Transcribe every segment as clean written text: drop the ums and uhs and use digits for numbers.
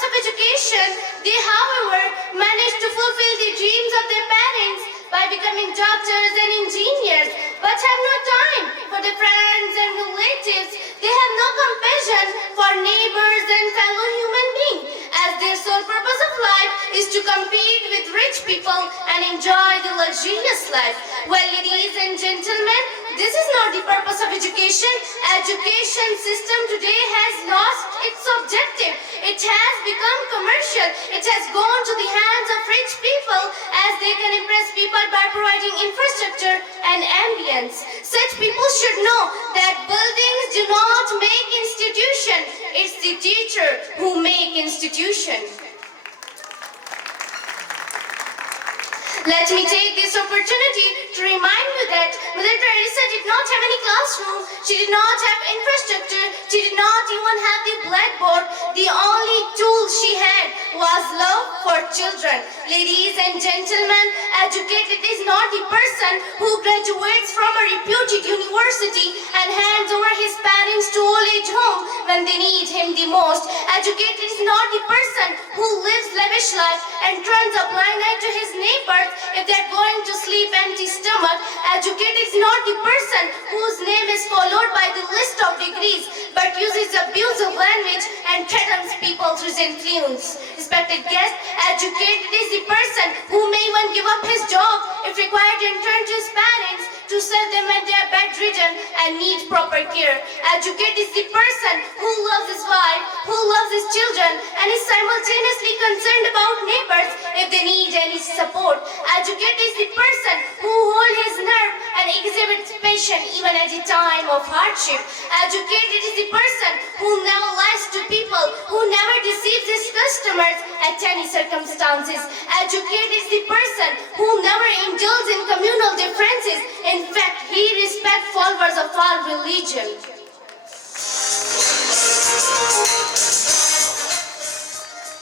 purpose of education, they, however, manage to fulfill the dreams of their parents by becoming doctors and engineers, but have no time for their friends and relatives. They have no compassion for neighbors and fellow human beings, as their sole purpose of life is to compete with rich people and enjoy the luxurious life. Well, ladies and gentlemen, this is not the purpose of education. Education system today has lost its objective. It has become commercial. It has gone to the hands of rich people as they can impress people by providing infrastructure and ambience. Such people should know that buildings do not make institution. It's the teacher who make institution. Let me take this opportunity to remind you that Mother Teresa did not have any classroom, she did not have infrastructure, she did not even have the blackboard. The only tool she had was love for children. Ladies and gentlemen, educated is not the person who graduates from a reputed university and hands over his parents to old age home when they need him the most. Educated is not the person who lives lavish life and turns a blind eye to his neighbors if they're going to sleep empty stomach. Educated is not the person whose name is followed by the list of degrees but uses abusive language and threatens people through his influence. Respected guests, educated is the person who may even give up his job if required and turn to his parents to serve them when they are bedridden and need proper care. Educated is the person who loves his wife, who loves his children, and is simultaneously concerned about neighbors if they need any support. Educated is the person who holds his nerve and exhibits patience even at the time of hardship. Educated is the person who never lies to people, who never deceives his customers at any circumstances. Educated is the person who never indulges in communal differences. In fact, he respects followers of all religion.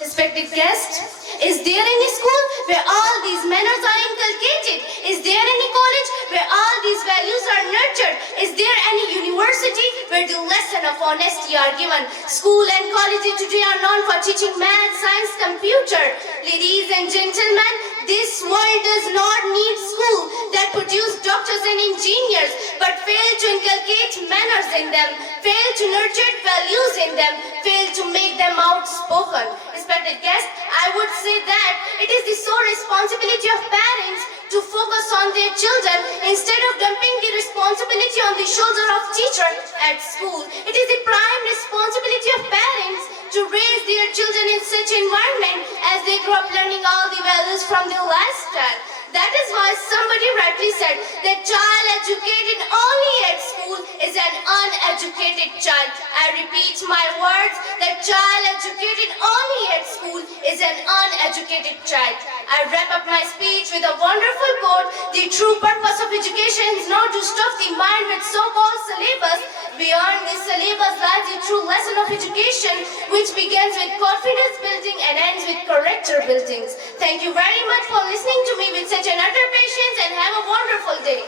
Respected guests, is there any school where all these manners are inculcated? Is there any college where all these values are nurtured? Is there any university where the lesson of honesty are given? School and colleges today are known for teaching math, science, computer. Ladies and gentlemen, this world does not need school that produce doctors and engineers, but fail to inculcate manners in them, fail to nurture values in them, fail to make them outspoken. Respected guests, I would say that it is the sole responsibility of parents to focus on their children instead of dumping the responsibility on the shoulder of teacher at school. It is the prime responsibility of parents to raise their children in such environment as they grow up learning all the values from their lifestyle. That is why somebody rightly said that child educated only at school is an uneducated child. I repeat my words, that child educated only at school is an uneducated child. I wrap up my speech with a wonderful quote: the true purpose of education is not to stuff the mind with so-called syllabus. Beyond this syllabus lies the true lesson of education, which begins with confidence building and ends with character buildings. Thank you very much for listening to me with such an utter patience, and have a wonderful day.